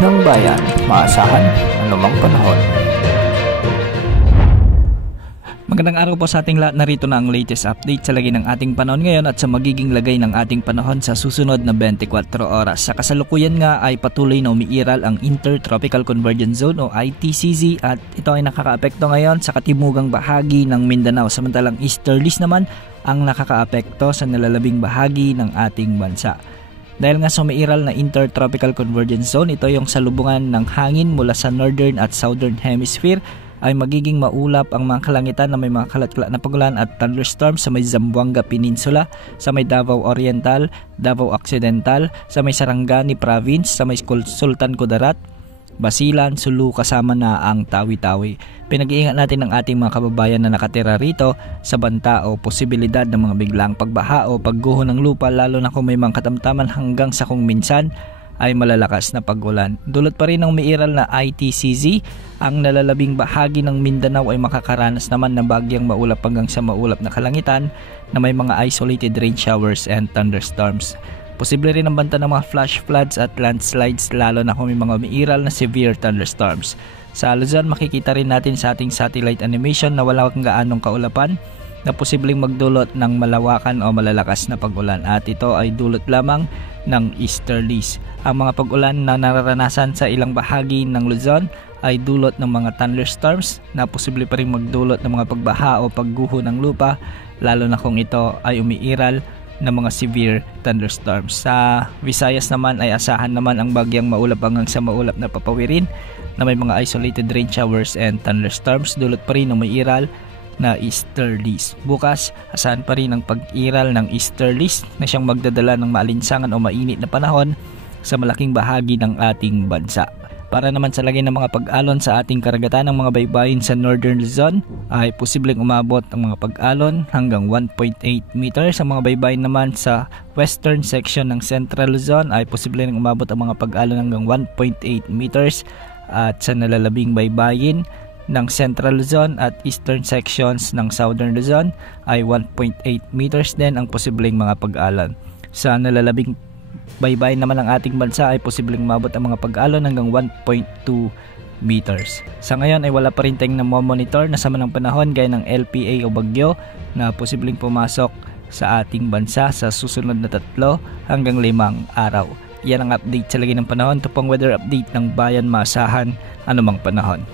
ng bayan, maasahan anumang panahon. Magandang araw po sa ating lahat. Narito na ang latest update sa lagay ng ating panahon ngayon at sa magiging lagay ng ating panahon sa susunod na 24 oras. Sa kasalukuyan nga ay patuloy na umiiral ang Intertropical Convergence Zone o ITCZ at ito ay nakakaapekto ngayon sa katimugang bahagi ng Mindanao, samantalang easterlies naman ang nakakaapekto sa nalalabing bahagi ng ating bansa. Dahil nga sa umiiral na Intertropical Convergence Zone, ito yung salubungan ng hangin mula sa Northern at Southern Hemisphere, ay magiging maulap ang mga kalangitan na may mga kalat-kalat na pagulan at thunderstorms sa may Zamboanga Peninsula, sa may Davao Oriental, Davao Occidental, sa may Sarangani Province, sa may Sultan Kudarat, Basilan, Sulu kasama na ang Tawi-Tawi. Pinag-iingat natin ang ating mga kababayan na nakatira rito sa banta o posibilidad ng mga biglang pagbaha o pagguho ng lupa, lalo na kung may mga katamtaman hanggang sa kung minsan ay malalakas na pag-ulan. Dulot pa rin ng umiiral na ITCZ, ang nalalabing bahagi ng Mindanao ay makakaranas naman ng bagyang maulap hanggang sa maulap na kalangitan na may mga isolated rain showers and thunderstorms. Posible rin ang banta ng mga flash floods at landslides, lalo na kung may mga umiiral na severe thunderstorms. Sa Luzon, makikita rin natin sa ating satellite animation na wala kang gaanong kaulapan na posibleng magdulot ng malawakan o malalakas na pag-ulan, at ito ay dulot lamang ng easterlies. Ang mga pag-ulan na nararanasan sa ilang bahagi ng Luzon ay dulot ng mga thunderstorms na posible pa rin magdulot ng mga pagbaha o pagguho ng lupa, lalo na kung ito ay umiiral ng mga severe thunderstorms. Sa Visayas naman ay asahan naman ang bagyang maulap hanggang sa maulap na papawirin na may mga isolated rain showers and thunderstorms, dulot pa rin ng umiiral na easterlies. Bukas, asahan pa rin ang pag-iral ng easterlies na siyang magdadala ng maalinsangan o mainit na panahon sa malaking bahagi ng ating bansa. Para naman sa lagay ng mga pag-alon sa ating karagatan, ng mga baybayin sa Northern Luzon ay posibleng umabot ang mga pag-alon hanggang 1.8 meters. Sa mga baybayin naman sa western section ng Central Luzon ay posibleng umabot ang mga pag-alon hanggang 1.8 meters. At sa nalalabing baybayin ng Central Luzon at eastern sections ng Southern Luzon ay 1.8 meters din ang posibleng mga pag-alon. Sa nalalabing baybayin naman ng ating bansa ay posibleng mabot ang mga pag-alon hanggang 1.2 meters. Sa ngayon ay wala pa rin tayong namomonitor na sama ng panahon gaya ng LPA o bagyo na posibleng pumasok sa ating bansa sa susunod na 3 hanggang 5 araw. Yan ang update sa lagay ng panahon. Ito pong weather update ng Bayan Maasahan Anumang Panahon.